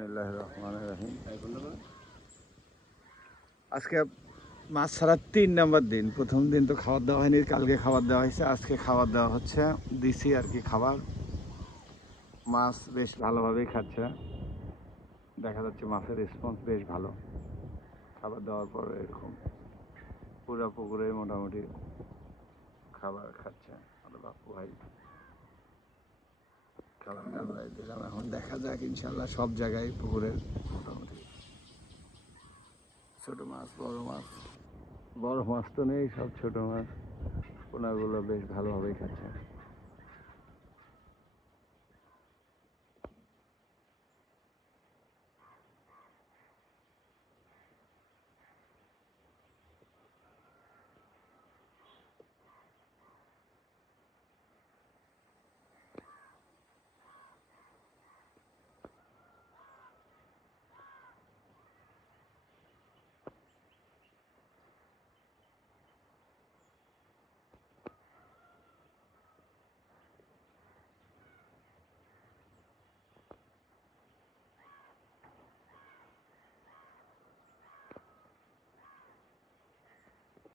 বিসমিল্লাহির রহমানির রহিম। আজকে মাছ ছাড়ার 3 নম্বর দিন। প্রথম দিন তো খাবার দেওয়া হয়নি, কালকে খাবার দেওয়া হয়েছে, আজকে খাবার দেওয়া হচ্ছে। দিছি আর কি খাবার। মাছ বেশ ভালোভাবেই খাচ্ছে, দেখা যাচ্ছে মাছের রেসপন্স বেশ ভালো। খাবার দেওয়ার পর এরকম পুরো পুকুরে মোটামুটি খাবার খাচ্ছে। বাপু ভাই খাবার টাবার দিলাম, এখন দেখা যাক ইনশাল্লাহ সব জায়গায় পুকুরের মোটামুটি ছোট মাছ বড় মাছ তো নেই, সব ছোট মাছ। পোনাগুলো বেশ ভালোভাবেই খাচ্ছে।